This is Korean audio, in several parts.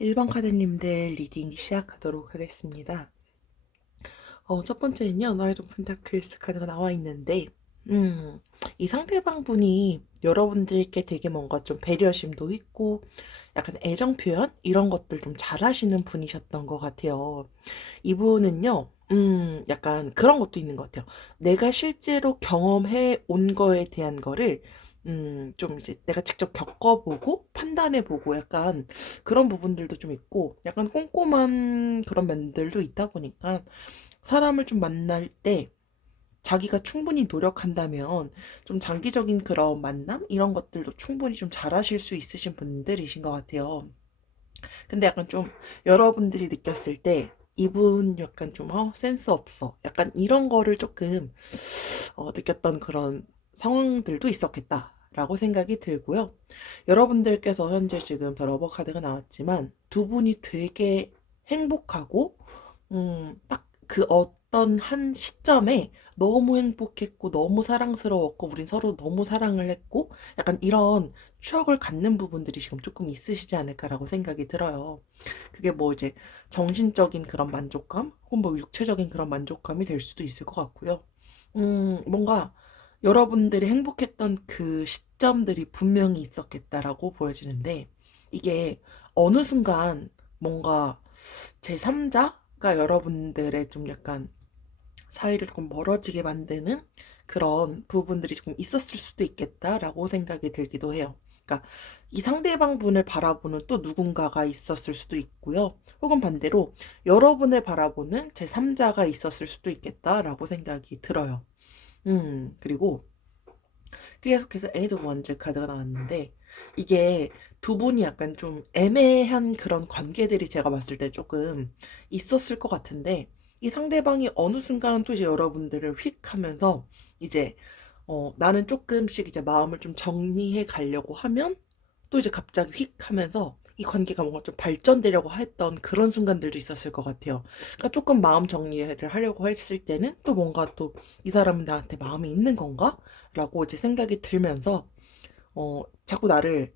1번 카드님들 리딩 시작하도록 하겠습니다. 첫 번째는요, 나이트 오브 펜타클스 카드가 나와 있는데, 이 상대방 분이 여러분들께 되게 뭔가 좀 배려심도 있고, 약간 애정 표현? 이런 것들 좀 잘하시는 분이셨던 것 같아요. 이분은요, 약간 그런 것도 있는 것 같아요. 내가 실제로 경험해 온 거에 대한 거를, 좀 이제 내가 직접 겪어보고 판단해보고 약간 그런 부분들도 좀 있고, 약간 꼼꼼한 그런 면들도 있다 보니까, 사람을 좀 만날 때 자기가 충분히 노력한다면 좀 장기적인 그런 만남? 이런 것들도 충분히 좀 잘하실 수 있으신 분들이신 것 같아요. 근데 약간 좀 여러분들이 느꼈을 때 이분 약간 좀 센스 없어. 약간 이런 거를 조금 느꼈던 그런 상황들도 있었겠다라고 생각이 들고요. 여러분들께서 현재 지금 더 러버 카드가 나왔지만 두 분이 되게 행복하고 딱 그 어떤 한 시점에 너무 행복했고 너무 사랑스러웠고 우린 서로 너무 사랑을 했고 약간 이런 추억을 갖는 부분들이 지금 조금 있으시지 않을까라고 생각이 들어요. 그게 뭐 이제 정신적인 그런 만족감 혹은 뭐 육체적인 그런 만족감이 될 수도 있을 것 같고요. 뭔가 여러분들이 행복했던 그 시점들이 분명히 있었겠다라고 보여지는데 이게 어느 순간 뭔가 제3자가 여러분들의 좀 약간 사이를 조금 멀어지게 만드는 그런 부분들이 조금 있었을 수도 있겠다라고 생각이 들기도 해요. 그러니까 이 상대방 분을 바라보는 또 누군가가 있었을 수도 있고요. 혹은 반대로 여러분을 바라보는 제3자가 있었을 수도 있겠다라고 생각이 들어요. 그리고 계속해서 에이드 원즈 카드가 나왔는데 이게 두 분이 약간 좀 애매한 그런 관계들이 제가 봤을 때 조금 있었을 것 같은데 이 상대방이 어느 순간은 또 이제 여러분들을 휙 하면서 이제 나는 조금씩 이제 마음을 좀 정리해 가려고 하면 또 이제 갑자기 휙 하면서 이 관계가 뭔가 좀 발전되려고 했던 그런 순간들도 있었을 것 같아요. 그러니까 조금 마음 정리를 하려고 했을 때는 또 뭔가 또 이 사람은 나한테 마음이 있는 건가? 라고 이제 생각이 들면서 자꾸 나를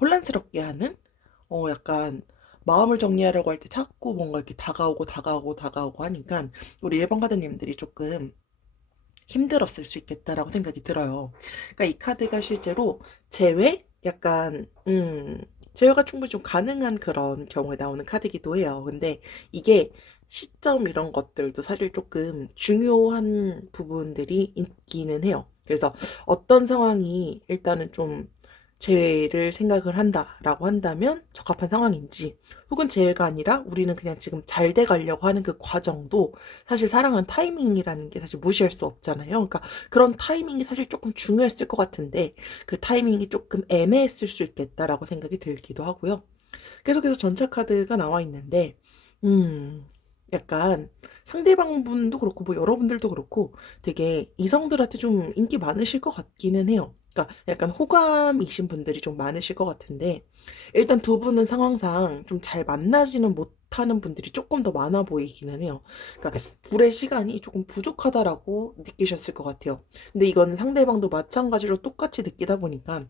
혼란스럽게 하는 약간 마음을 정리하려고 할 때 자꾸 뭔가 이렇게 다가오고 하니까 우리 일반 가드님들이 조금 힘들었을 수 있겠다라고 생각이 들어요. 그러니까 이 카드가 실제로 재회? 약간 제어가 충분히 좀 가능한 그런 경우에 나오는 카드이기도 해요. 근데 이게 시점 이런 것들도 사실 조금 중요한 부분들이 있기는 해요. 그래서 어떤 상황이 일단은 좀 재회를 생각을 한다라고 한다면 적합한 상황인지 혹은 재회가 아니라 우리는 그냥 지금 잘 돼 가려고 하는 그 과정도 사실 사랑은 타이밍이라는 게 사실 무시할 수 없잖아요. 그러니까 그런 타이밍이 사실 조금 중요했을 것 같은데 그 타이밍이 조금 애매했을 수 있겠다라고 생각이 들기도 하고요. 계속해서 전차 카드가 나와 있는데, 약간 상대방 분도 그렇고, 뭐 여러분들도 그렇고 되게 이성들한테 좀 인기 많으실 것 같기는 해요. 그러니까 약간 호감이신 분들이 좀 많으실 것 같은데, 일단 두 분은 상황상 좀 잘 만나지는 못하는 분들이 조금 더 많아 보이기는 해요. 그러니까 불의 시간이 조금 부족하다라고 느끼셨을 것 같아요. 근데 이거는 상대방도 마찬가지로 똑같이 느끼다 보니까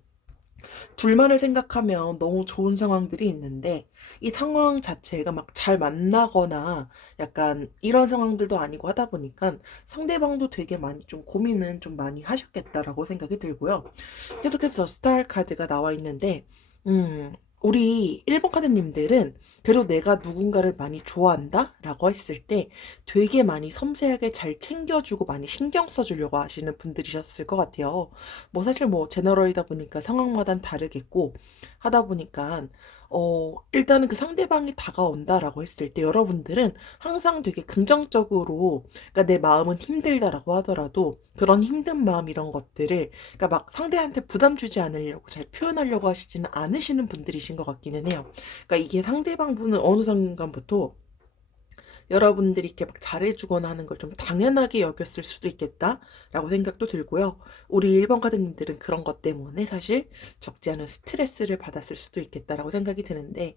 둘만을 생각하면 너무 좋은 상황들이 있는데 이 상황 자체가 막 잘 만나거나 약간 이런 상황들도 아니고 하다 보니까 상대방도 되게 많이 좀 고민은 좀 많이 하셨겠다라고 생각이 들고요. 계속해서 스타 카드가 나와 있는데 우리 1번 카드님들은 그리고 내가 누군가를 많이 좋아한다? 라고 했을 때 되게 많이 섬세하게 잘 챙겨주고 많이 신경 써주려고 하시는 분들이셨을 것 같아요. 뭐 사실 뭐 제너럴이다 보니까 상황마다 다르겠고 하다 보니까 일단은 그 상대방이 다가온다라고 했을 때 여러분들은 항상 되게 긍정적으로 그러니까 내 마음은 힘들다라고 하더라도 그런 힘든 마음 이런 것들을 그러니까 막 상대한테 부담 주지 않으려고 잘 표현하려고 하시지는 않으시는 분들이신 것 같기는 해요. 그러니까 이게 상대방 분은 어느 순간부터 여러분들이 이렇게 막 잘해주거나 하는 걸 좀 당연하게 여겼을 수도 있겠다라고 생각도 들고요. 우리 1번 카드님들은 그런 것 때문에 사실 적지 않은 스트레스를 받았을 수도 있겠다라고 생각이 드는데,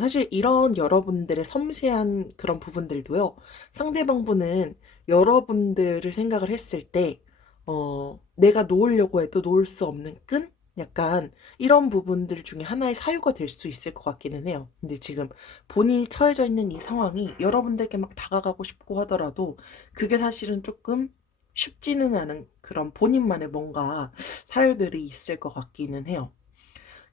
사실 이런 여러분들의 섬세한 그런 부분들도요, 상대방 분은 여러분들을 생각을 했을 때, 내가 놓으려고 해도 놓을 수 없는 끈? 약간 이런 부분들 중에 하나의 사유가 될 수 있을 것 같기는 해요. 근데 지금 본인이 처해져 있는 이 상황이 여러분들께 막 다가가고 싶고 하더라도 그게 사실은 조금 쉽지는 않은 그런 본인만의 뭔가 사유들이 있을 것 같기는 해요.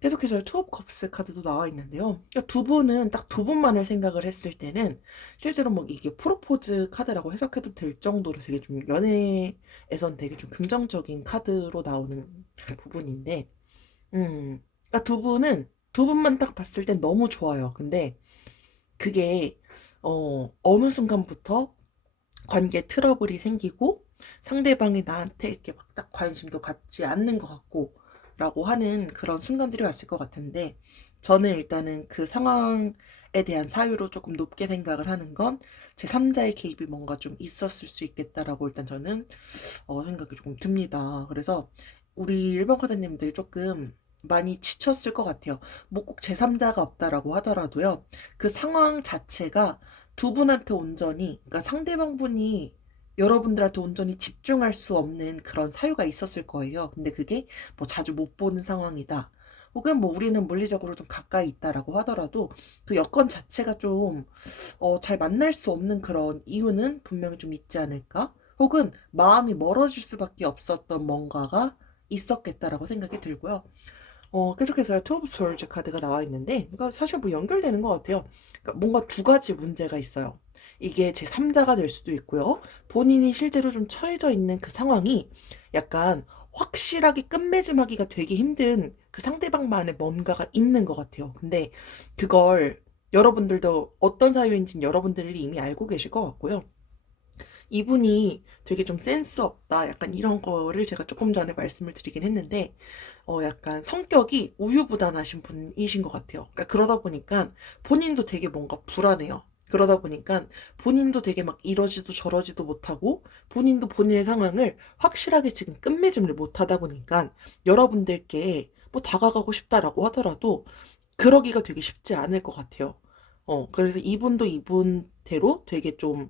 계속해서 투업 컵스 카드도 나와 있는데요. 그러니까 두 분은 딱 두 분만을 생각을 했을 때는 실제로 뭐 이게 프로포즈 카드라고 해석해도 될 정도로 되게 좀 연애에선 되게 좀 긍정적인 카드로 나오는 부분인데, 그러니까 두 분은 두 분만 딱 봤을 땐 너무 좋아요. 근데 그게 어느 순간부터 관계 트러블이 생기고 상대방이 나한테 이렇게 막 딱 관심도 갖지 않는 것 같고 라고 하는 그런 순간들이 왔을 것 같은데 저는 일단은 그 상황에 대한 사유로 조금 높게 생각을 하는 건 제3자의 개입이 뭔가 좀 있었을 수 있겠다라고 일단 저는 생각이 조금 듭니다. 그래서 우리 일반 카드님들 조금 많이 지쳤을 것 같아요. 뭐 꼭 제3자가 없다라고 하더라도요. 그 상황 자체가 두 분한테 온전히, 그러니까 상대방 분이 여러분들한테 온전히 집중할 수 없는 그런 사유가 있었을 거예요. 근데 그게 뭐 자주 못 보는 상황이다. 혹은 뭐 우리는 물리적으로 좀 가까이 있다라고 하더라도 그 여건 자체가 좀 잘 만날 수 없는 그런 이유는 분명히 좀 있지 않을까? 혹은 마음이 멀어질 수밖에 없었던 뭔가가 있었겠다라고 생각이 들고요. 계속해서 투 오브 스월즈 카드가 나와 있는데, 그러니까 사실 뭐 연결되는 것 같아요. 그러니까 뭔가 두 가지 문제가 있어요. 이게 제 3자가 될 수도 있고요. 본인이 실제로 좀 처해져 있는 그 상황이 약간 확실하게 끝맺음하기가 되게 힘든 그 상대방만의 뭔가가 있는 것 같아요. 근데 그걸 여러분들도 어떤 사유인지는 여러분들이 이미 알고 계실 것 같고요. 이분이 되게 좀 센스 없다. 약간 이런 거를 제가 조금 전에 말씀을 드리긴 했는데, 약간 성격이 우유부단하신 분이신 것 같아요. 그러니까 그러다 보니까 본인도 되게 뭔가 불안해요. 그러다 보니까 본인도 되게 막 이러지도 저러지도 못하고 본인도 본인의 상황을 확실하게 지금 끝맺음을 못하다 보니까 여러분들께 뭐 다가가고 싶다라고 하더라도 그러기가 되게 쉽지 않을 것 같아요. 그래서 이분도 이분대로 되게 좀,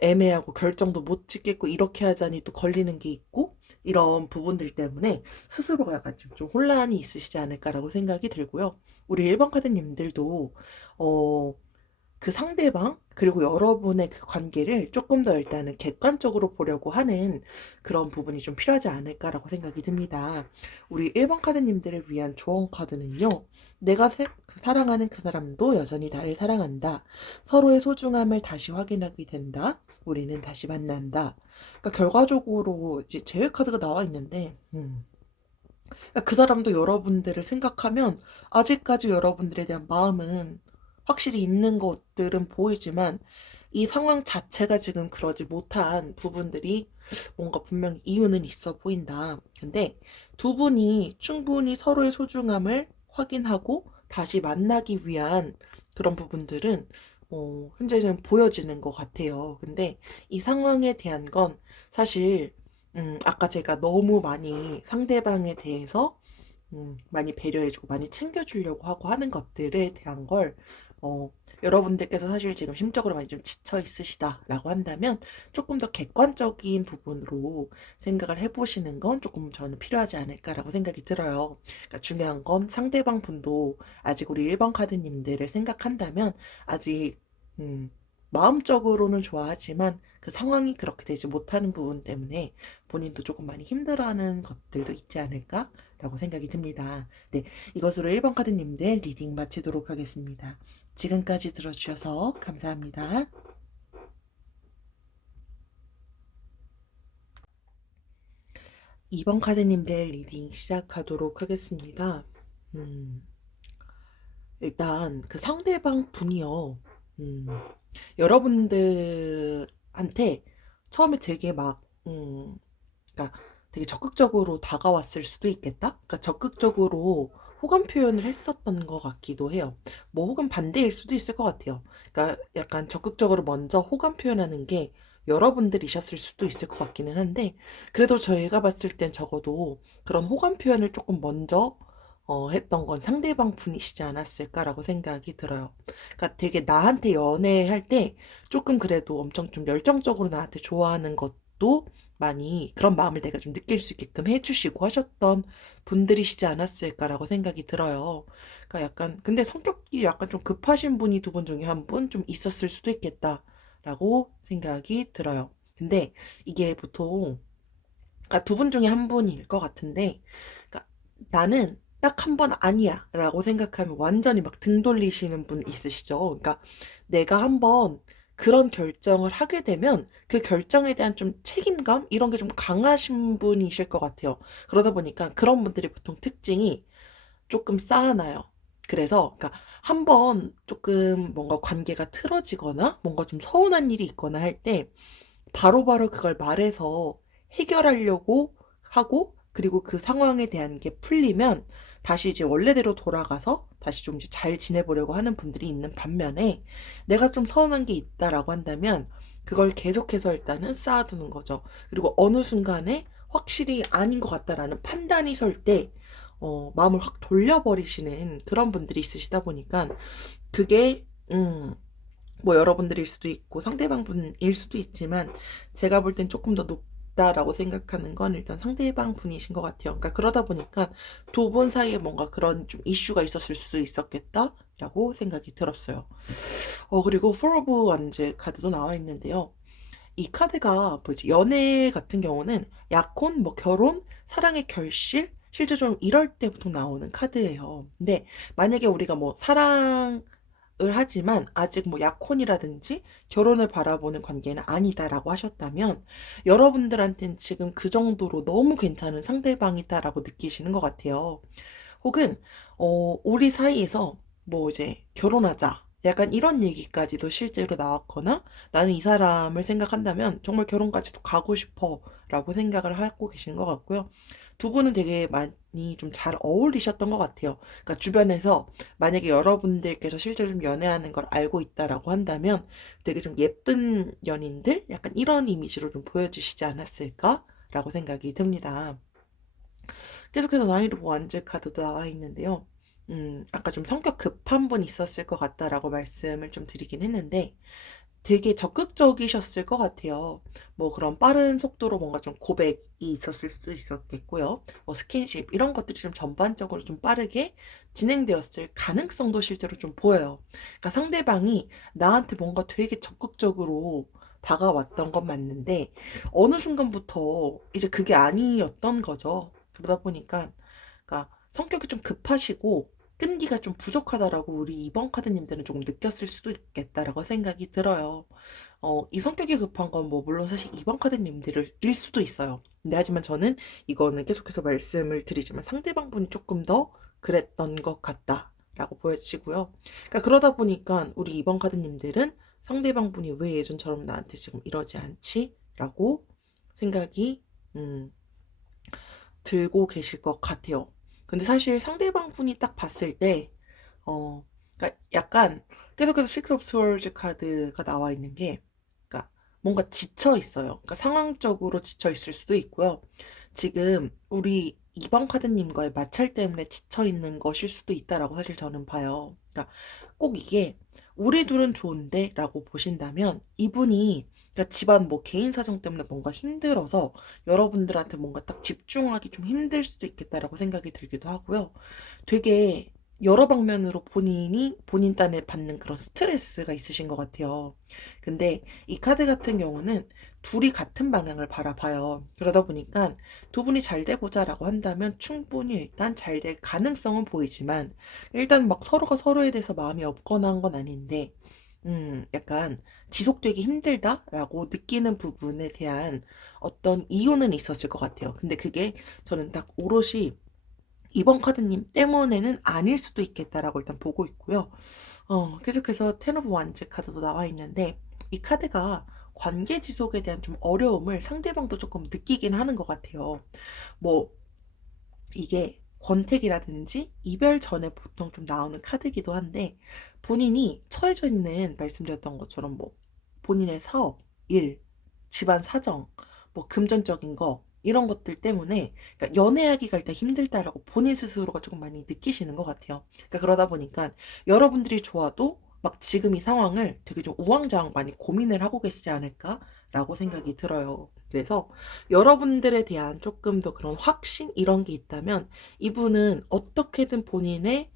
애매하고 결정도 못 짓겠고, 이렇게 하자니 또 걸리는 게 있고, 이런 부분들 때문에 스스로가 약간 좀 혼란이 있으시지 않을까라고 생각이 들고요. 우리 일반 카드님들도, 어, 그 상대방 그리고 여러분의 그 관계를 조금 더 일단은 객관적으로 보려고 하는 그런 부분이 좀 필요하지 않을까라고 생각이 듭니다. 우리 1번 카드님들을 위한 조언 카드는요. 내가 사랑하는 그 사람도 여전히 나를 사랑한다. 서로의 소중함을 다시 확인하게 된다. 우리는 다시 만난다. 그러니까 결과적으로 이제 제외 카드가 나와 있는데, 그러니까 그 사람도 여러분들을 생각하면 아직까지 여러분들에 대한 마음은 확실히 있는 것들은 보이지만 이 상황 자체가 지금 그러지 못한 부분들이 뭔가 분명 이유는 있어 보인다. 근데 두 분이 충분히 서로의 소중함을 확인하고 다시 만나기 위한 그런 부분들은 현재는 보여지는 것 같아요. 근데 이 상황에 대한 건 사실 아까 제가 너무 많이 상대방에 대해서 많이 배려해주고 많이 챙겨주려고 하고 하는 것들에 대한 걸, 여러분들께서 사실 지금 심적으로 많이 좀 지쳐 있으시다라고 한다면 조금 더 객관적인 부분으로 생각을 해보시는 건 조금 저는 필요하지 않을까라고 생각이 들어요. 그러니까 중요한 건 상대방 분도 아직 우리 1번 카드님들을 생각한다면 아직, 마음적으로는 좋아하지만 그 상황이 그렇게 되지 못하는 부분 때문에 본인도 조금 많이 힘들어하는 것들도 있지 않을까라고 생각이 듭니다. 네, 이것으로 1번 카드님들 리딩 마치도록 하겠습니다. 지금까지 들어주셔서 감사합니다. 2번 카드님들 리딩 시작하도록 하겠습니다. 음, 일단 그 상대방 분이요. 음, 여러분들한테 처음에 되게 막, 그러니까 되게 적극적으로 다가왔을 수도 있겠다? 그러니까 적극적으로 호감 표현을 했었던 것 같기도 해요. 뭐 혹은 반대일 수도 있을 것 같아요. 그러니까 약간 적극적으로 먼저 호감 표현하는 게 여러분들이셨을 수도 있을 것 같기는 한데, 그래도 저희가 봤을 땐 적어도 그런 호감 표현을 조금 먼저 했던 건 상대방 분이시지 않았을까라고 생각이 들어요. 그러니까 되게 나한테 연애할 때 조금 그래도 엄청 좀 열정적으로 나한테 좋아하는 것도 많이 그런 마음을 내가 좀 느낄 수 있게끔 해주시고 하셨던 분들이시지 않았을까라고 생각이 들어요. 그러니까 약간, 근데 성격이 약간 좀 급하신 분이 두 분 중에 한 분 좀 있었을 수도 있겠다라고 생각이 들어요. 근데 이게 보통, 그러니까 두 분 중에 한 분일 것 같은데, 그러니까 나는 딱 한 번 아니야 라고 생각하면 완전히 막 등 돌리시는 분 있으시죠. 그러니까 내가 한번 그런 결정을 하게 되면 그 결정에 대한 좀 책임감 이런 게 좀 강하신 분이실 것 같아요. 그러다 보니까 그런 분들이 보통 특징이 조금 쌓아놔요. 그래서 그러니까 한번 조금 뭔가 관계가 틀어지거나 뭔가 좀 서운한 일이 있거나 할 때 바로바로 그걸 말해서 해결하려고 하고, 그리고 그 상황에 대한 게 풀리면 다시 이제 원래대로 돌아가서 다시 좀 이제 잘 지내보려고 하는 분들이 있는 반면에, 내가 좀 서운한 게 있다라고 한다면 그걸 계속해서 일단은 쌓아두는 거죠. 그리고 어느 순간에 확실히 아닌 것 같다라는 판단이 설 때 마음을 확 돌려버리시는 그런 분들이 있으시다 보니까 그게 뭐 여러분들일 수도 있고 상대방 분일 수도 있지만, 제가 볼 땐 조금 더 높다라고 생각하는 건 일단 상대방 분이신 것 같아요. 그러니까 그러다 보니까 두 분 사이에 뭔가 그런 좀 이슈가 있었을 수 있었겠다라고 생각이 들었어요. 그리고 포 오브 완즈 카드도 나와 있는데요. 이 카드가 뭐지, 연애 같은 경우는 약혼, 뭐 결혼, 사랑의 결실, 실제 좀 이럴 때 보통 나오는 카드예요. 근데 만약에 우리가 뭐 사랑을 하지만 아직 뭐 약혼이라든지 결혼을 바라보는 관계는 아니다라고 하셨다면, 여러분들한텐 지금 그 정도로 너무 괜찮은 상대방이다라고 느끼시는 것 같아요. 혹은 우리 사이에서 뭐 이제 결혼하자, 약간 이런 얘기까지도 실제로 나왔거나, 나는 이 사람을 생각한다면 정말 결혼까지도 가고 싶어 라고 생각을 하고 계신 것 같고요. 두 분은 되게 많이 좀 잘 어울리셨던 것 같아요. 그러니까 주변에서 만약에 여러분들께서 실제로 좀 연애하는 걸 알고 있다라고 한다면 되게 좀 예쁜 연인들, 약간 이런 이미지로 좀 보여주시지 않았을까라고 생각이 듭니다. 계속해서 나이르보 완즈 카드도 나와 있는데요. 아까 좀 성격 급한 분 있었을 것 같다라고 말씀을 좀 드리긴 했는데, 되게 적극적이셨을 것 같아요. 뭐 그런 빠른 속도로 뭔가 좀 고백이 있었을 수도 있었겠고요. 뭐 스킨십 이런 것들이 좀 전반적으로 좀 빠르게 진행되었을 가능성도 실제로 좀 보여요. 그러니까 상대방이 나한테 뭔가 되게 적극적으로 다가왔던 건 맞는데 어느 순간부터 이제 그게 아니었던 거죠. 그러다 보니까, 그러니까 성격이 좀 급하시고 끈기가 좀 부족하다라고 우리 이번 카드님들은 조금 느꼈을 수도 있겠다라고 생각이 들어요. 이 성격이 급한 건 뭐 물론 사실 이번 카드님들일 수도 있어요. 근데 하지만 저는 이거는 계속해서 말씀을 드리지만 상대방 분이 조금 더 그랬던 것 같다라고 보여지고요. 그러니까 그러다 보니까 우리 이번 카드님들은 상대방 분이 왜 예전처럼 나한테 지금 이러지 않지? 라고 생각이 음, 들고 계실 것 같아요. 근데 사실 상대방 분이 딱 봤을 때, 그러니까 약간 계속해서 식스 오브 스월즈 카드가 나와 있는 게, 그러니까 뭔가 지쳐 있어요. 그러니까 상황적으로 지쳐 있을 수도 있고요. 지금 우리 이번 카드님과의 마찰 때문에 지쳐 있는 것일 수도 있다라고 사실 저는 봐요. 그러니까 꼭 이게 우리 둘은 좋은데라고 보신다면, 이분이 그러니까 집안 뭐 개인 사정 때문에 뭔가 힘들어서 여러분들한테 뭔가 딱 집중하기 좀 힘들 수도 있겠다라고 생각이 들기도 하고요. 되게 여러 방면으로 본인이 본인 딴에 받는 그런 스트레스가 있으신 것 같아요. 근데 이 카드 같은 경우는 둘이 같은 방향을 바라봐요. 그러다 보니까 두 분이 잘 되고자라고 한다면 충분히 일단 잘 될 가능성은 보이지만, 일단 막 서로가 서로에 대해서 마음이 없거나 한 건 아닌데, 약간 지속되기 힘들다라고 느끼는 부분에 대한 어떤 이유는 있었을 것 같아요. 근데 그게 저는 딱 오롯이 이번 카드님 때문에는 아닐 수도 있겠다라고 일단 보고 있고요. 계속해서 텐 오브 완즈 카드도 나와 있는데, 이 카드가 관계 지속에 대한 좀 어려움을 상대방도 조금 느끼긴 하는 것 같아요. 뭐 이게 권태기라든지 이별 전에 보통 좀 나오는 카드이기도 한데, 본인이 처해져 있는, 말씀드렸던 것처럼 뭐 본인의 사업, 일, 집안 사정, 뭐 금전적인 거 이런 것들 때문에, 그러니까 연애하기가 일단 힘들다라고 본인 스스로가 조금 많이 느끼시는 것 같아요. 그러니까 그러다 보니까 여러분들이 좋아도 막 지금 이 상황을 되게 좀 우왕좌왕 많이 고민을 하고 계시지 않을까라고 생각이 들어요. 그래서 여러분들에 대한 조금 더 그런 확신 이런 게 있다면 이분은 어떻게든 본인의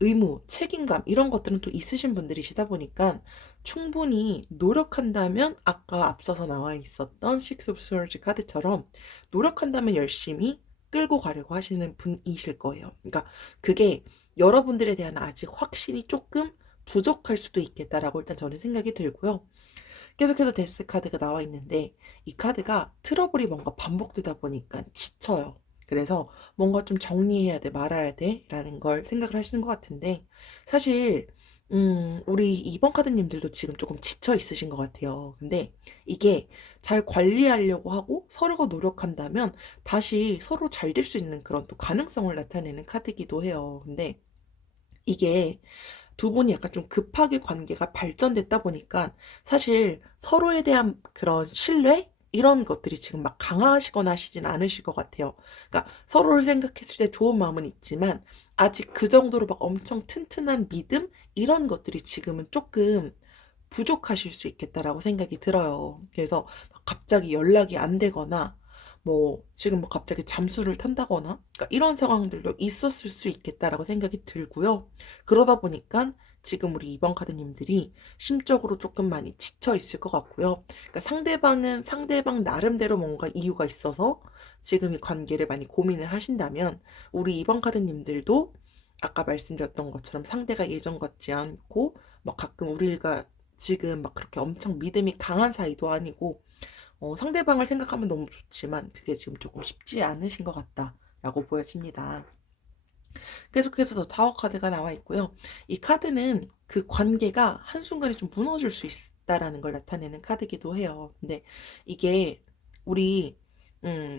의무, 책임감 이런 것들은 또 있으신 분들이시다 보니까 충분히 노력한다면 아까 앞서서 나와 있었던 Six of Swords 카드처럼 노력한다면 열심히 끌고 가려고 하시는 분이실 거예요. 그러니까 그게 여러분들에 대한 아직 확신이 조금 부족할 수도 있겠다라고 일단 저는 생각이 들고요. 계속해서 데스 카드가 나와 있는데 이 카드가 트러블이 뭔가 반복되다 보니까 지쳐요. 그래서 뭔가 좀 정리해야 돼, 말아야 돼 라는 걸 생각을 하시는 것 같은데 사실 우리 2번 카드님들도 지금 조금 지쳐 있으신 것 같아요. 근데 이게 잘 관리하려고 하고 서로가 노력한다면 다시 서로 잘 될 수 있는 그런 또 가능성을 나타내는 카드이기도 해요. 근데 이게 두 분이 약간 좀 급하게 관계가 발전됐다 보니까 사실 서로에 대한 그런 신뢰? 이런 것들이 지금 막 강하시거나 하시진 않으실 것 같아요. 그러니까 서로를 생각했을 때 좋은 마음은 있지만 아직 그 정도로 막 엄청 튼튼한 믿음? 이런 것들이 지금은 조금 부족하실 수 있겠다라고 생각이 들어요. 그래서 갑자기 연락이 안 되거나 뭐 지금 뭐 갑자기 잠수를 탄다거나 그러니까 이런 상황들도 있었을 수 있겠다라고 생각이 들고요. 그러다 보니까 지금 우리 2번 카드님들이 심적으로 조금 많이 지쳐 있을 것 같고요. 그러니까 상대방은 상대방 나름대로 뭔가 이유가 있어서 지금 이 관계를 많이 고민을 하신다면 우리 2번 카드님들도 아까 말씀드렸던 것처럼 상대가 예전 같지 않고 막 가끔 우리가 지금 막 그렇게 엄청 믿음이 강한 사이도 아니고 상대방을 생각하면 너무 좋지만 그게 지금 조금 쉽지 않으신 것 같다라고 보여집니다. 계속해서 더 타워 카드가 나와 있고요. 이 카드는 그 관계가 한순간에 좀 무너질 수 있다라는 걸 나타내는 카드이기도 해요. 근데 이게 우리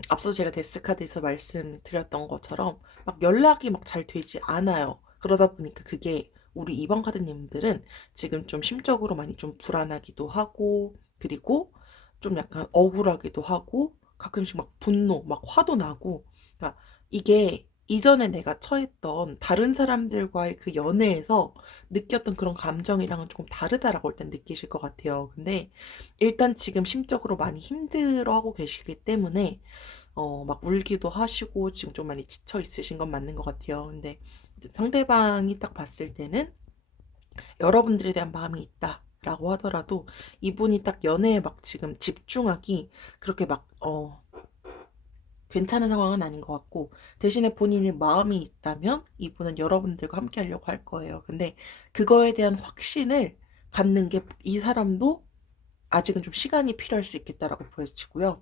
앞서 제가 데스 카드에서 말씀드렸던 것처럼 막 연락이 막 잘 되지 않아요. 그러다 보니까 그게 우리 2번 카드님들은 지금 좀 심적으로 많이 좀 불안하기도 하고 그리고 좀 약간 억울하기도 하고 가끔씩 막 분노, 막 화도 나고 그러니까 이게 이전에 내가 처했던 다른 사람들과의 그 연애에서 느꼈던 그런 감정이랑은 조금 다르다라고 일단 느끼실 것 같아요. 근데 일단 지금 심적으로 많이 힘들어하고 계시기 때문에 막 울기도 하시고 지금 좀 많이 지쳐 있으신 건 맞는 것 같아요. 근데 상대방이 딱 봤을 때는 여러분들에 대한 마음이 있다. 라고 하더라도 이분이 딱 연애에 막 지금 집중하기 그렇게 막 괜찮은 상황은 아닌 것 같고 대신에 본인의 마음이 있다면 이분은 여러분들과 함께 하려고 할 거예요. 근데 그거에 대한 확신을 갖는 게 이 사람도 아직은 좀 시간이 필요할 수 있겠다라고 보여지고요.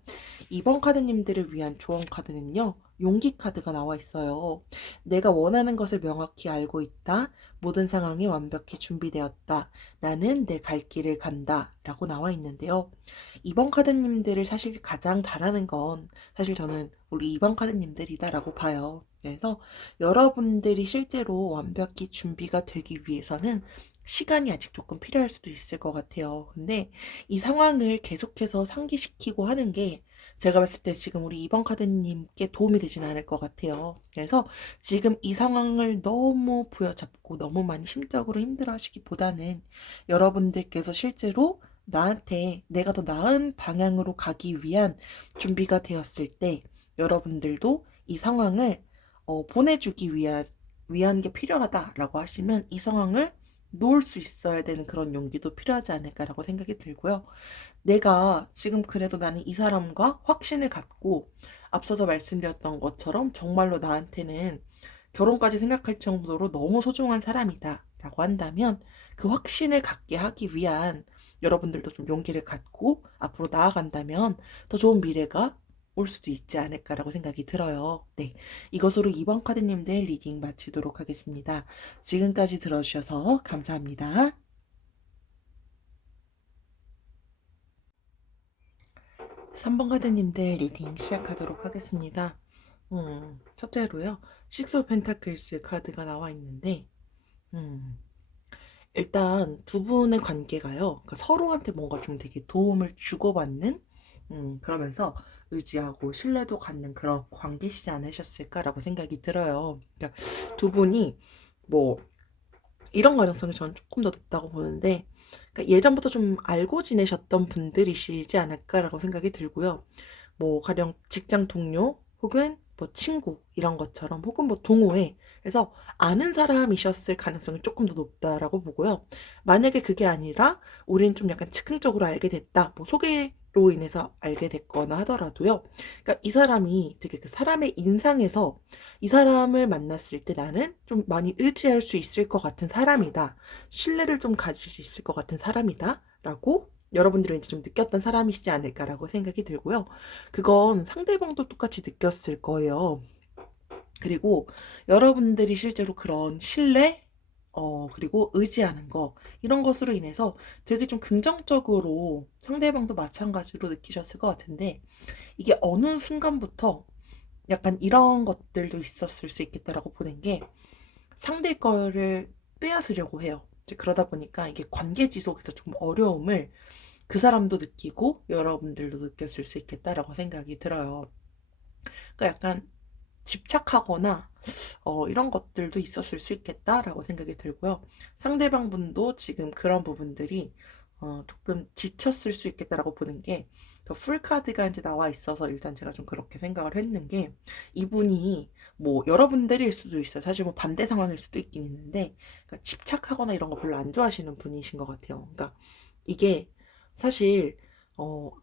이번 카드님들을 위한 조언 카드는요. 용기 카드가 나와 있어요. 내가 원하는 것을 명확히 알고 있다. 모든 상황이 완벽히 준비되었다. 나는 내 갈 길을 간다. 라고 나와 있는데요. 이번 카드님들을 사실 가장 잘하는 건 사실 저는 우리 이번 카드님들이다라고 봐요. 그래서 여러분들이 실제로 완벽히 준비가 되기 위해서는 시간이 아직 조금 필요할 수도 있을 것 같아요. 근데 이 상황을 계속해서 상기시키고 하는 게 제가 봤을 때 지금 우리 2번 카드님께 도움이 되진 않을 것 같아요. 그래서 지금 이 상황을 너무 부여잡고 너무 많이 심적으로 힘들어 하시기보다는 여러분들께서 실제로 나한테 내가 더 나은 방향으로 가기 위한 준비가 되었을 때 여러분들도 이 상황을 보내주기 위한 게 필요하다라고 하시면 이 상황을 놓을 수 있어야 되는 그런 용기도 필요하지 않을까라고 생각이 들고요. 내가 지금 그래도 나는 이 사람과 확신을 갖고 앞서서 말씀드렸던 것처럼 정말로 나한테는 결혼까지 생각할 정도로 너무 소중한 사람이다 라고 한다면 그 확신을 갖게 하기 위한 여러분들도 좀 용기를 갖고 앞으로 나아간다면 더 좋은 미래가 올 수도 있지 않을까라고 생각이 들어요. 네. 이것으로 2번 카드님들 리딩 마치도록 하겠습니다. 지금까지 들어주셔서 감사합니다. 3번 카드님들 리딩 시작하도록 하겠습니다. 첫째로요. 식스 오브 펜타클스 카드가 나와 있는데 일단 두 분의 관계가요. 그러니까 서로한테 뭔가 좀 되게 도움을 주고받는 그러면서 의지하고 신뢰도 갖는 그런 관계시지 않으셨을까라고 생각이 들어요. 그러니까 두 분이 뭐 이런 가능성이 저는 조금 더 높다고 보는데 그러니까 예전부터 좀 알고 지내셨던 분들이시지 않을까라고 생각이 들고요. 뭐 가령 직장 동료 혹은 뭐 친구 이런 것처럼 혹은 뭐 동호회 그래서 아는 사람이셨을 가능성이 조금 더 높다라고 보고요. 만약에 그게 아니라 우린 좀 약간 즉흥적으로 알게 됐다. 뭐 소개로 인해서 알게 됐거나 하더라도요. 그러니까 이 사람이 되게 그 사람의 인상에서 이 사람을 만났을 때 나는 좀 많이 의지할 수 있을 것 같은 사람이다. 신뢰를 좀 가질 수 있을 것 같은 사람이다. 라고 여러분들이 왠지 좀 느꼈던 사람이시지 않을까라고 생각이 들고요. 그건 상대방도 똑같이 느꼈을 거예요. 그리고 여러분들이 실제로 그런 신뢰, 그리고 의지하는 거, 이런 것으로 인해서 되게 좀 긍정적으로 상대방도 마찬가지로 느끼셨을 것 같은데, 이게 어느 순간부터 약간 이런 것들도 있었을 수 있겠다라고 보는 게 상대 거를 빼앗으려고 해요. 이제 그러다 보니까 이게 관계 지속에서 좀 어려움을 그 사람도 느끼고 여러분들도 느꼈을 수 있겠다라고 생각이 들어요. 그러니까 약간 집착하거나 이런 것들도 있었을 수 있겠다라고 생각이 들고요. 상대방 분도 지금 그런 부분들이 조금 지쳤을 수 있겠다라고 보는 게 더 풀카드가 이제 나와 있어서 일단 제가 좀 그렇게 생각을 했는 게 이분이 뭐 여러분들일 수도 있어요. 사실 뭐 반대 상황일 수도 있긴 있는데 그러니까 집착하거나 이런 거 별로 안 좋아하시는 분이신 것 같아요. 그러니까 이게 사실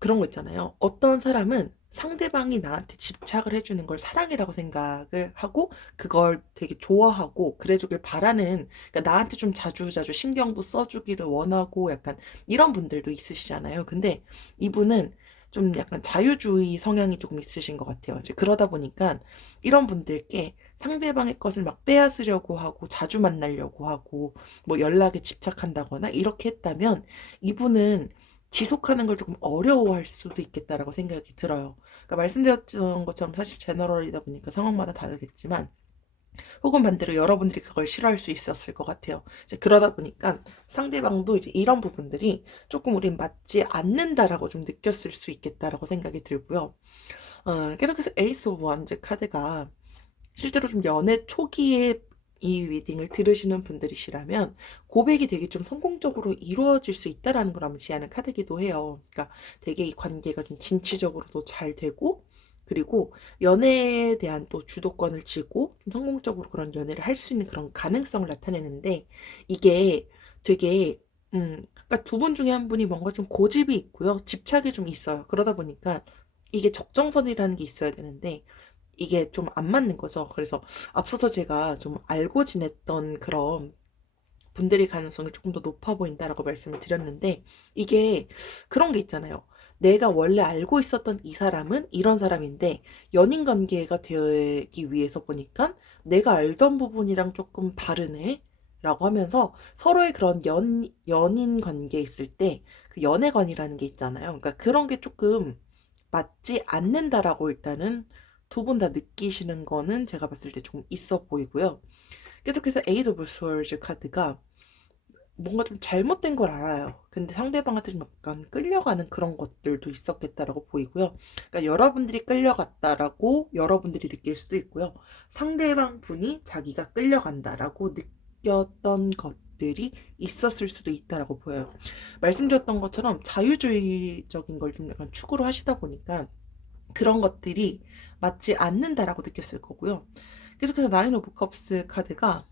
그런 거 있잖아요. 어떤 사람은 상대방이 나한테 집착을 해주는 걸 사랑이라고 생각을 하고 그걸 되게 좋아하고 그래주길 바라는 그러니까 나한테 좀 자주자주 신경도 써주기를 원하고 약간 이런 분들도 있으시잖아요. 근데 이분은 좀 약간 자유주의 성향이 조금 있으신 것 같아요. 이제 그러다 보니까 이런 분들께 상대방의 것을 막 빼앗으려고 하고 자주 만나려고 하고 뭐 연락에 집착한다거나 이렇게 했다면 이분은 지속하는 걸 조금 어려워할 수도 있겠다라고 생각이 들어요. 그러니까 말씀드렸던 것처럼 사실 제너럴이다 보니까 상황마다 다르겠지만 혹은 반대로 여러분들이 그걸 싫어할 수 있었을 것 같아요. 이제 그러다 보니까 상대방도 이제 이런 부분들이 조금 우린 맞지 않는다라고 좀 느꼈을 수 있겠다라고 생각이 들고요. 계속해서 에이스 오브 원즈 카드가 실제로 좀 연애 초기에 이 리딩을 들으시는 분들이시라면 고백이 되게 좀 성공적으로 이루어질 수 있다라는 걸 암시하는 카드기도 해요. 그러니까 되게 이 관계가 좀 진취적으로도 잘 되고 그리고 연애에 대한 또 주도권을 쥐고 좀 성공적으로 그런 연애를 할 수 있는 그런 가능성을 나타내는데 이게 되게 그러니까 두 분 중에 한 분이 뭔가 좀 고집이 있고요. 집착이 좀 있어요. 그러다 보니까 이게 적정선이라는 게 있어야 되는데 이게 좀 안 맞는 거죠. 그래서 앞서서 제가 좀 알고 지냈던 그런 분들의 가능성이 조금 더 높아 보인다라고 말씀을 드렸는데 이게 그런 게 있잖아요. 내가 원래 알고 있었던 이 사람은 이런 사람인데 연인 관계가 되기 위해서 보니까 내가 알던 부분이랑 조금 다르네. 라고 하면서 서로의 그런 연인 관계에 있을 때 그 연애관이라는 게 있잖아요. 그러니까 그런 게 조금 맞지 않는다라고 일단은 두 분 다 느끼시는 거는 제가 봤을 때 좀 있어 보이고요. 계속해서 에이드 오브 스월즈 카드가 뭔가 좀 잘못된 걸 알아요. 근데 상대방한테 좀 약간 끌려가는 그런 것들도 있었겠다라고 보이고요. 그러니까 여러분들이 끌려갔다라고 여러분들이 느낄 수도 있고요. 상대방 분이 자기가 끌려간다라고 느꼈던 것들이 있었을 수도 있다라고 보여요. 말씀드렸던 것처럼 자유주의적인 걸 좀 약간 추구를 하시다 보니까 그런 것들이 맞지 않는다라고 느꼈을 거고요. 계속해서 나인 오브 컵스 카드가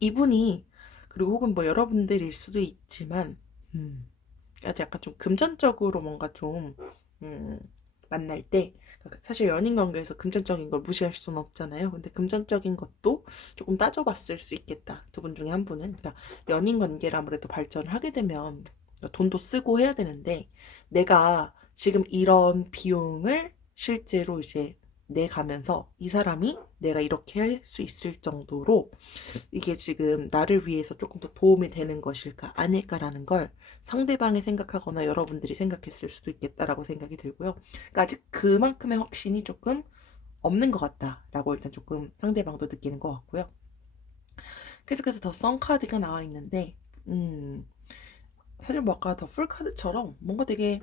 이분이 그리고 혹은 뭐 여러분들일 수도 있지만 아주 약간 좀 금전적으로 뭔가 좀 음, 만날 때 그러니까 사실 연인 관계에서 금전적인 걸 무시할 수는 없잖아요. 근데 금전적인 것도 조금 따져봤을 수 있겠다. 두 분 중에 한 분은 그러니까 연인 관계를 아무래도 발전을 하게 되면 돈도 쓰고 해야 되는데 내가 지금 이런 비용을 실제로 이제 내가면서 이 사람이 내가 이렇게 할 수 있을 정도로 이게 지금 나를 위해서 조금 더 도움이 되는 것일까 아닐까라는 걸 상대방이 생각하거나 여러분들이 생각했을 수도 있겠다라고 생각이 들고요. 그러니까 아직 그만큼의 확신이 조금 없는 것 같다라고 일단 조금 상대방도 느끼는 것 같고요. 계속해서 더 썬카드가 나와 있는데 사실 뭐 아까 더 풀카드처럼 뭔가 되게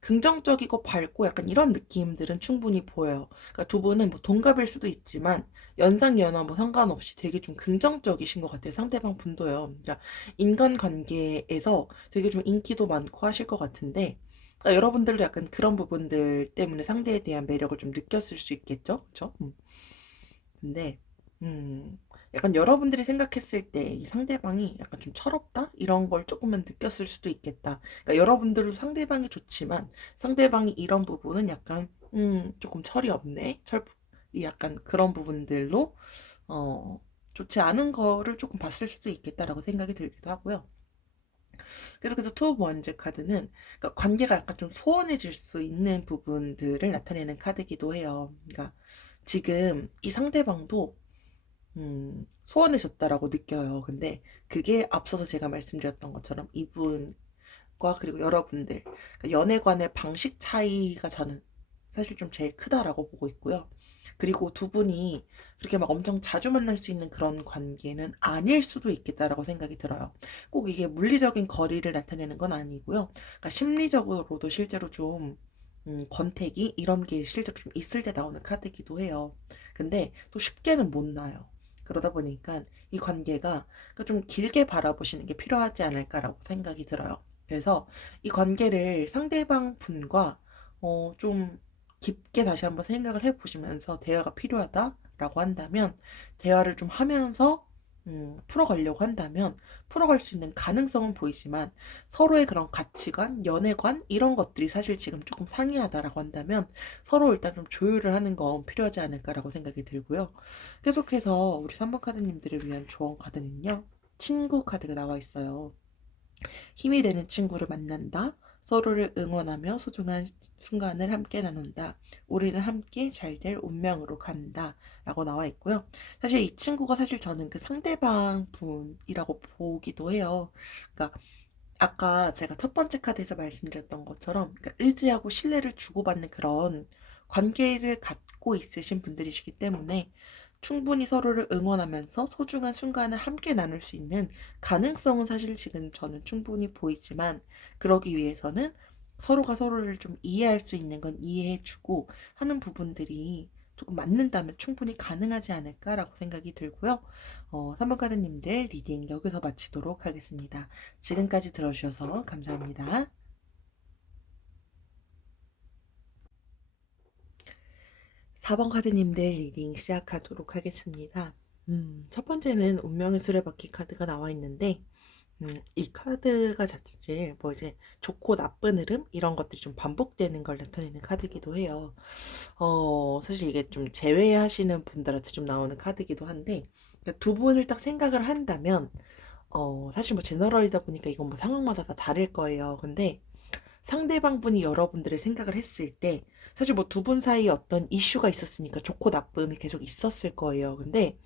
긍정적이고 밝고 약간 이런 느낌들은 충분히 보여요. 그러니까 두 분은 뭐 동갑일 수도 있지만 연상 연하 뭐 상관없이 되게 좀 긍정적이신 것 같아요. 상대방 분도요. 그러니까 인간관계에서 되게 좀 인기도 많고 하실 것 같은데 그러니까 여러분들도 약간 그런 부분들 때문에 상대에 대한 매력을 좀 느꼈을 수 있겠죠? 그쵸? 근데, 음, 약간 여러분들이 생각했을 때 이 상대방이 약간 좀 철없다? 이런 걸 조금만 느꼈을 수도 있겠다. 그러니까 여러분들도 상대방이 좋지만 상대방이 이런 부분은 약간, 조금 철이 없네? 철이 약간 그런 부분들로, 어, 좋지 않은 거를 조금 봤을 수도 있겠다라고 생각이 들기도 하고요. 그래서 투 번째 카드는 그러니까 관계가 약간 좀 소원해질 수 있는 부분들을 나타내는 카드이기도 해요. 그러니까 지금 이 상대방도 소원해졌다라고 느껴요. 근데 그게 앞서서 제가 말씀드렸던 것처럼 이분과 그리고 여러분들 그러니까 연애관의 방식 차이가 저는 사실 좀 제일 크다라고 보고 있고요. 그리고 두 분이 그렇게 막 엄청 자주 만날 수 있는 그런 관계는 아닐 수도 있겠다라고 생각이 들어요. 꼭 이게 물리적인 거리를 나타내는 건 아니고요. 그러니까 심리적으로도 실제로 좀 권태기 이런 게 실제로 좀 있을 때 나오는 카드이기도 해요. 근데 또 쉽게는 못 나요. 그러다 보니까 이 관계가 그러니까 좀 길게 바라보시는 게 필요하지 않을까라고 생각이 들어요. 그래서 이 관계를 상대방 분과 좀 깊게 다시 한번 생각을 해보시면서 대화가 필요하다라고 한다면 대화를 좀 하면서 풀어가려고 한다면 풀어갈 수 있는 가능성은 보이지만 서로의 그런 가치관, 연애관 이런 것들이 사실 지금 조금 상이하다라고 한다면 서로 일단 좀 조율을 하는 건 필요하지 않을까라고 생각이 들고요. 계속해서 우리 3번 카드님들을 위한 조언 카드는요. 친구 카드가 나와 있어요. 힘이 되는 친구를 만난다. 서로를 응원하며 소중한 순간을 함께 나눈다. 우리는 함께 잘 될 운명으로 간다. 라고 나와 있고요. 사실 이 친구가 사실 저는 그 상대방 분이라고 보기도 해요. 그러니까 아까 제가 첫 번째 카드에서 말씀드렸던 것처럼 그러니까 의지하고 신뢰를 주고받는 그런 관계를 갖고 있으신 분들이시기 때문에 충분히 서로를 응원하면서 소중한 순간을 함께 나눌 수 있는 가능성은 사실 지금 저는 충분히 보이지만 그러기 위해서는 서로가 서로를 좀 이해할 수 있는 건 이해해주고 하는 부분들이 조금 맞는다면 충분히 가능하지 않을까라고 생각이 들고요. 3번 카드님들 리딩 여기서 마치도록 하겠습니다. 지금까지 들어주셔서 감사합니다. 4번 카드님들 리딩 시작하도록 하겠습니다. 첫 번째는 운명의 수레바퀴 카드가 나와 있는데, 이 카드가 자체 뭐 이제 좋고 나쁜 흐름 이런 것들이 좀 반복되는 걸 나타내는 카드이기도 해요. 사실 이게 좀 제외하시는 분들한테 좀 나오는 카드이기도 한데, 그러니까 두 분을 딱 생각을 한다면, 사실 뭐 제너럴이다 보니까 이건 뭐 상황마다 다 다를 거예요. 근데 상대방 분이 여러분들의 생각을 했을 때 사실 뭐 두 분 사이에 어떤 이슈가 있었으니까 좋고 나쁨이 계속 있었을 거예요. 근데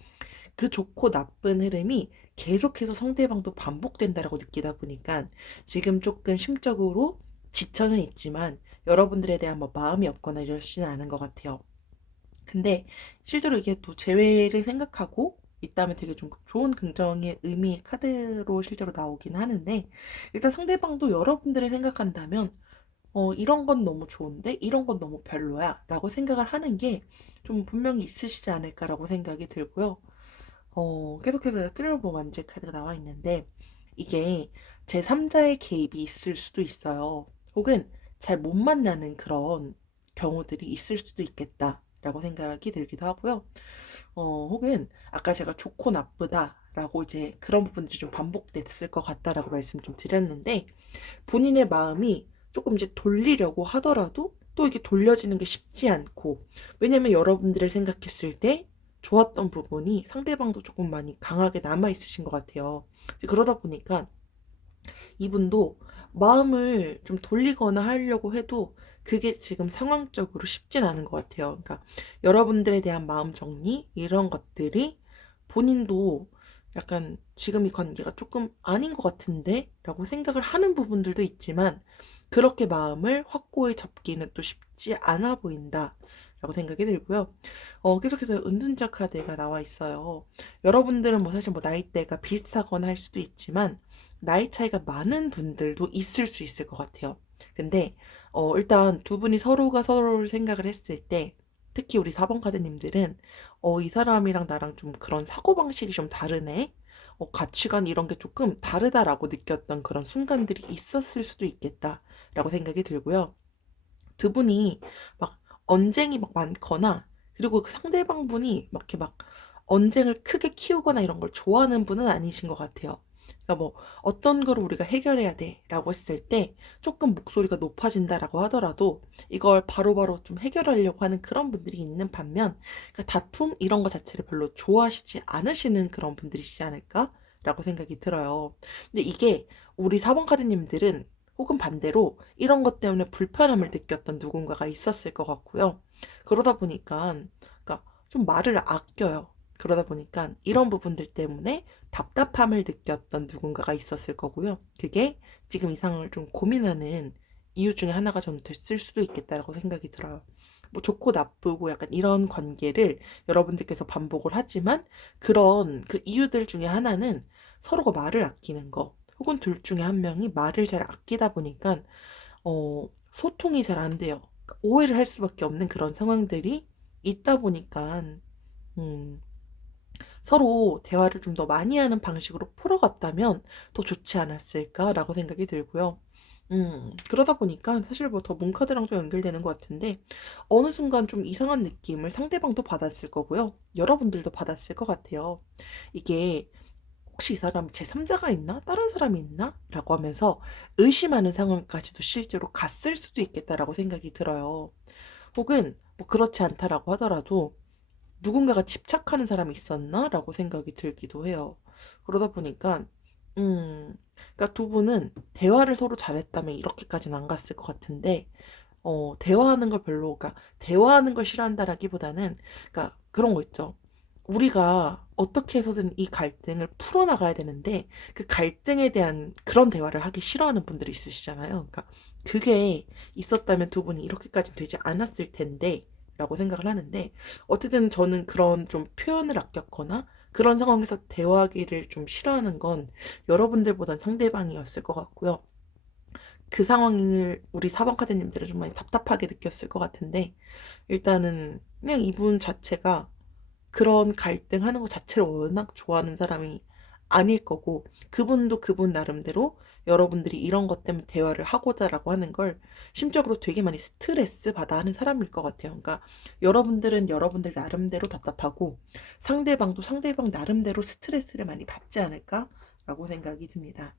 그 좋고 나쁜 흐름이 계속해서 상대방도 반복된다라고 느끼다 보니까 지금 조금 심적으로 지쳐는 있지만 여러분들에 대한 뭐 마음이 없거나 이러지는 않은 것 같아요. 근데 실제로 이게 또 재회를 생각하고 있다면 되게 좀 좋은 긍정의 의미의 카드로 실제로 나오긴 하는데 일단 상대방도 여러분들을 생각한다면 이런 건 너무 좋은데 이런 건 너무 별로야 라고 생각을 하는 게 좀 분명히 있으시지 않을까라고 생각이 들고요. 계속해서 트리오버 완제 카드가 나와 있는데 이게 제3자의 개입이 있을 수도 있어요. 혹은 잘 못 만나는 그런 경우들이 있을 수도 있겠다라고 생각이 들기도 하고요. 혹은 아까 제가 좋고 나쁘다라고 이제 그런 부분들이 좀 반복됐을 것 같다라고 말씀 좀 드렸는데 본인의 마음이 조금 이제 돌리려고 하더라도 또 이게 돌려지는 게 쉽지 않고 왜냐면 여러분들을 생각했을 때 좋았던 부분이 상대방도 조금 많이 강하게 남아 있으신 것 같아요. 그러다 보니까 이분도 마음을 좀 돌리거나 하려고 해도 그게 지금 상황적으로 쉽진 않은 것 같아요. 그러니까 여러분들에 대한 마음 정리 이런 것들이 본인도 약간 지금 이 관계가 조금 아닌 것 같은데 라고 생각을 하는 부분들도 있지만 그렇게 마음을 확고히 잡기는 또 쉽지 않아 보인다 라고 생각이 들고요. 계속해서 은둔자 카드가 나와 있어요. 여러분들은 뭐 사실 뭐 나이대가 비슷하거나 할 수도 있지만 나이 차이가 많은 분들도 있을 수 있을 것 같아요. 근데 일단 두 분이 서로가 서로를 생각을 했을 때 특히 우리 4번 카드님들은 이 사람이랑 나랑 좀 그런 사고방식이 좀 다르네. 가치관 이런 게 조금 다르다라고 느꼈던 그런 순간들이 있었을 수도 있겠다라고 생각이 들고요. 두 분이 막 언쟁이 막 많거나 그리고 그 상대방 분이 막 이렇게 막 언쟁을 크게 키우거나 이런 걸 좋아하는 분은 아니신 것 같아요. 그러니까 뭐 어떤 거를 우리가 해결해야 돼라고 했을 때 조금 목소리가 높아진다라고 하더라도 이걸 바로바로 좀 해결하려고 하는 그런 분들이 있는 반면 그러니까 다툼 이런 거 자체를 별로 좋아하시지 않으시는 그런 분들이시지 않을까라고 생각이 들어요. 근데 이게 우리 사번카드님들은 혹은 반대로 이런 것 때문에 불편함을 느꼈던 누군가가 있었을 것 같고요. 그러다 보니까 그러니까 좀 말을 아껴요. 그러다 보니까 이런 부분들 때문에 답답함을 느꼈던 누군가가 있었을 거고요. 그게 지금 이 상황을 좀 고민하는 이유 중에 하나가 저는 됐을 수도 있겠다라고 생각이 들어요. 뭐 좋고 나쁘고 약간 이런 관계를 여러분들께서 반복을 하지만 그런 그 이유들 중에 하나는 서로가 말을 아끼는 거 혹은 둘 중에 한 명이 말을 잘 아끼다 보니까 소통이 잘 안 돼요. 그러니까 오해를 할 수밖에 없는 그런 상황들이 있다 보니까 음, 서로 대화를 좀 더 많이 하는 방식으로 풀어갔다면 더 좋지 않았을까라고 생각이 들고요. 그러다 보니까 사실 뭐 더 문카드랑도 연결되는 것 같은데 어느 순간 좀 이상한 느낌을 상대방도 받았을 거고요. 여러분들도 받았을 것 같아요. 이게 혹시 이 사람 제3자가 있나? 다른 사람이 있나? 라고 하면서 의심하는 상황까지도 실제로 갔을 수도 있겠다라고 생각이 들어요. 혹은 뭐 그렇지 않다라고 하더라도 누군가가 집착하는 사람이 있었나? 라고 생각이 들기도 해요. 그러다 보니까, 그러니까 두 분은 대화를 서로 잘했다면 이렇게까지는 안 갔을 것 같은데, 대화하는 걸 별로, 그러니까 대화하는 걸 싫어한다라기보다는, 그러니까 그런 거 있죠. 우리가 어떻게 해서든 이 갈등을 풀어나가야 되는데, 그 갈등에 대한 그런 대화를 하기 싫어하는 분들이 있으시잖아요. 그러니까 그게 있었다면 두 분이 이렇게까지 되지 않았을 텐데, 라고 생각을 하는데, 어쨌든 저는 그런 좀 표현을 아꼈거나, 그런 상황에서 대화하기를 좀 싫어하는 건 여러분들보단 상대방이었을 것 같고요. 그 상황을 우리 사번카드님들은 좀 많이 답답하게 느꼈을 것 같은데 일단은 그냥 이분 자체가 그런 갈등하는 것 자체를 워낙 좋아하는 사람이 아닐 거고 그분도 그분 나름대로 여러분들이 이런 것 때문에 대화를 하고자라고 하는 걸 심적으로 되게 많이 스트레스 받아 하는 사람일 것 같아요. 그러니까 여러분들은 여러분들 나름대로 답답하고 상대방도 상대방 나름대로 스트레스를 많이 받지 않을까라고 생각이 듭니다.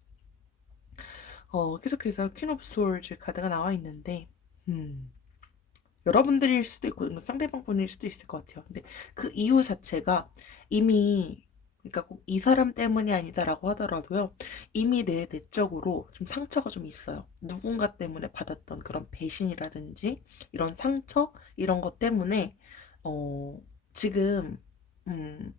계속해서 퀸 오브 소울즈 카드가 나와 있는데, 음, 여러분들일 수도 있고, 상대방 분일 수도 있을 것 같아요. 근데 그 이유 자체가 이미, 그러니까 꼭 이 사람 때문이 아니다라고 하더라도요, 이미 내 내적으로 좀 상처가 좀 있어요. 누군가 때문에 받았던 그런 배신이라든지, 이런 상처, 이런 것 때문에, 어, 지금, 음,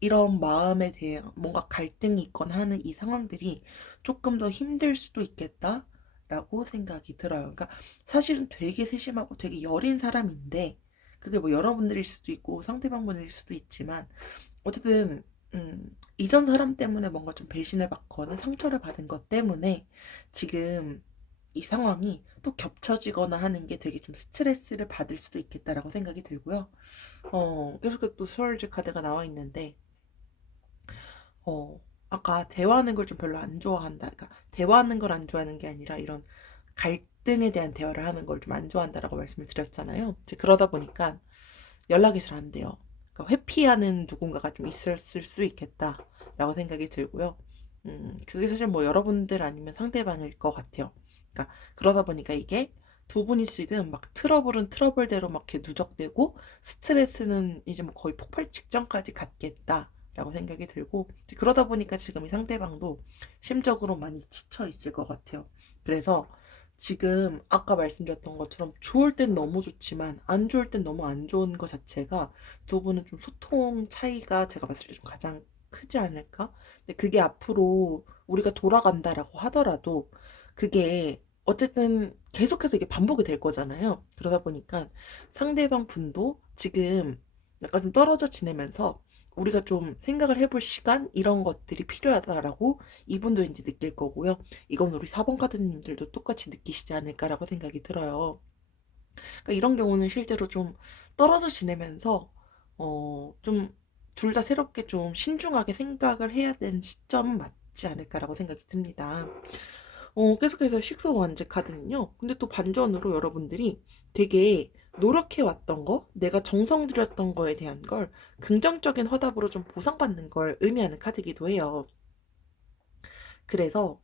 이런 마음에 대해 뭔가 갈등이 있거나 하는 이 상황들이 조금 더 힘들 수도 있겠다라고 생각이 들어요. 그러니까 사실은 되게 세심하고 되게 여린 사람인데 그게 뭐 여러분들일 수도 있고 상대방분일 수도 있지만 어쨌든 이전 사람 때문에 뭔가 좀 배신을 받거나 상처를 받은 것 때문에 지금 이 상황이 또 겹쳐지거나 하는 게 되게 좀 스트레스를 받을 수도 있겠다라고 생각이 들고요. 계속 또 스월즈 카드가 나와 있는데 어, 아까 대화하는 걸 좀 별로 안 좋아한다. 그러니까 대화하는 걸 안 좋아하는 게 아니라 이런 갈등에 대한 대화를 하는 걸 좀 안 좋아한다라고 말씀을 드렸잖아요. 이제 그러다 보니까 연락이 잘 안 돼요. 그러니까 회피하는 누군가가 좀 있었을 수 있겠다라고 생각이 들고요. 그게 사실 뭐 여러분들 아니면 상대방일 것 같아요. 그러니까 그러다 보니까 이게 두 분이 지금 막 트러블은 트러블대로 막 이렇게 누적되고 스트레스는 이제 뭐 거의 폭발 직전까지 갔겠다라고 생각이 들고 그러다 보니까 지금 이 상대방도 심적으로 많이 지쳐 있을 것 같아요. 그래서 지금 아까 말씀드렸던 것처럼 좋을 땐 너무 좋지만 안 좋을 땐 너무 안 좋은 것 자체가 두 분은 좀 소통 차이가 제가 봤을 때 좀 가장 크지 않을까? 근데 그게 앞으로 우리가 돌아간다라고 하더라도 그게 어쨌든 계속해서 이게 반복이 될 거잖아요. 그러다 보니까 상대방 분도 지금 약간 좀 떨어져 지내면서 우리가 좀 생각을 해볼 시간 이런 것들이 필요하다라고 이분도 이제 느낄 거고요. 이건 우리 4번 카드님들도 똑같이 느끼시지 않을까라고 생각이 들어요. 그러니까 이런 경우는 실제로 좀 떨어져 지내면서 좀 둘 다 새롭게 좀 신중하게 생각을 해야 되는 시점은 맞지 않을까라고 생각이 듭니다. 계속해서 식소 완제 카드는요. 근데 또 반전으로 여러분들이 되게 노력해 왔던 거, 내가 정성 들였던 거에 대한 걸 긍정적인 화답으로 좀 보상받는 걸 의미하는 카드이기도 해요. 그래서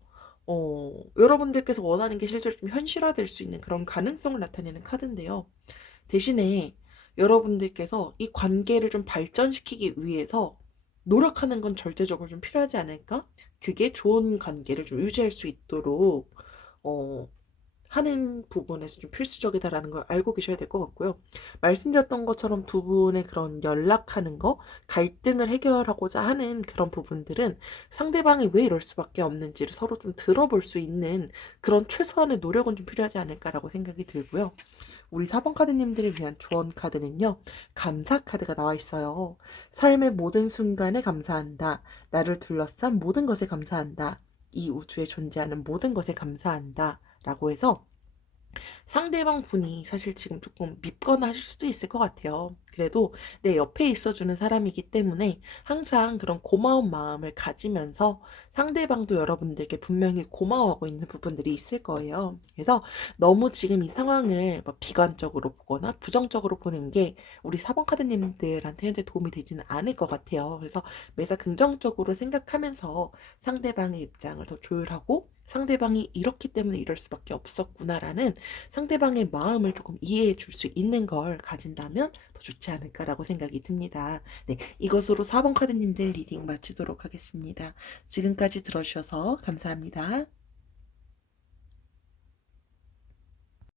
여러분들께서 원하는 게 실제로 좀 현실화될 수 있는 그런 가능성을 나타내는 카드인데요. 대신에 여러분들께서 이 관계를 좀 발전시키기 위해서 노력하는 건 절대적으로 좀 필요하지 않을까? 그게 좋은 관계를 좀 유지할 수 있도록 어, 하는 부분에서 좀 필수적이다라는 걸 알고 계셔야 될 것 같고요. 말씀드렸던 것처럼 두 분의 그런 연락하는 거, 갈등을 해결하고자 하는 그런 부분들은 상대방이 왜 이럴 수밖에 없는지를 서로 좀 들어볼 수 있는 그런 최소한의 노력은 좀 필요하지 않을까라고 생각이 들고요. 우리 4번 카드님들을 위한 조언 카드는요. 감사 카드가 나와 있어요. 삶의 모든 순간에 감사한다. 나를 둘러싼 모든 것에 감사한다. 이 우주에 존재하는 모든 것에 감사한다. 라고 해서 상대방 분이 사실 지금 조금 밉거나 하실 수도 있을 것 같아요. 그래도 내 옆에 있어주는 사람이기 때문에 항상 그런 고마운 마음을 가지면서 상대방도 여러분들께 분명히 고마워하고 있는 부분들이 있을 거예요. 그래서 너무 지금 이 상황을 뭐 비관적으로 보거나 부정적으로 보는 게 우리 4번 카드님들한테 현재 도움이 되지는 않을 것 같아요. 그래서 매사 긍정적으로 생각하면서 상대방의 입장을 더 조율하고 상대방이 이렇기 때문에 이럴 수밖에 없었구나라는 상대방의 마음을 조금 이해해 줄 수 있는 걸 가진다면 더 좋지 않을까라고 생각이 듭니다. 네, 이것으로 4번 카드님들 리딩 마치도록 하겠습니다. 지금까지 들어주셔서 감사합니다.